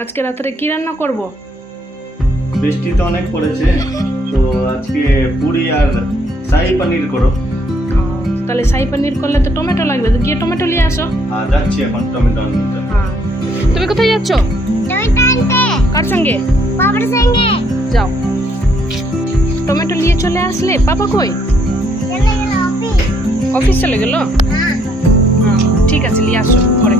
আজকে রাত্রে কি রান্না করব? বৃষ্টি তো অনেক পড়েছে, তো আজকে পুরি আর শাহী পনির করো। তাহলে শাহী পনির করলে তো টমেটো লাগবে, তো গিয়ে টমেটো নিয়ে আসো। আর যাচ্ছি এখন টমেটো আনতে। হ্যাঁ, তুমি কোথায় যাচ্ছ? কার সঙ্গে? বাবার সঙ্গে যাও, টমেটো নিয়ে চলে আসলে। পাপা কই? চলে গেল অফিস। অফিস চলে গেল? হ্যাঁ ঠিক আছে, নিয়ে আসো ঘরে।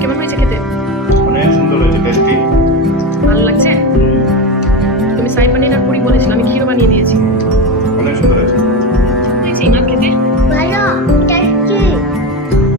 কেমন হয়েছে খেতে? অনেক সুন্দর হয়েছে, টেস্টি। ভালো লাগছে? তুমি শাহী পনির আর পুরি বলেছিল, আমি ক্ষীর বানিয়ে দিয়েছি। অনেক সুন্দর হয়েছে।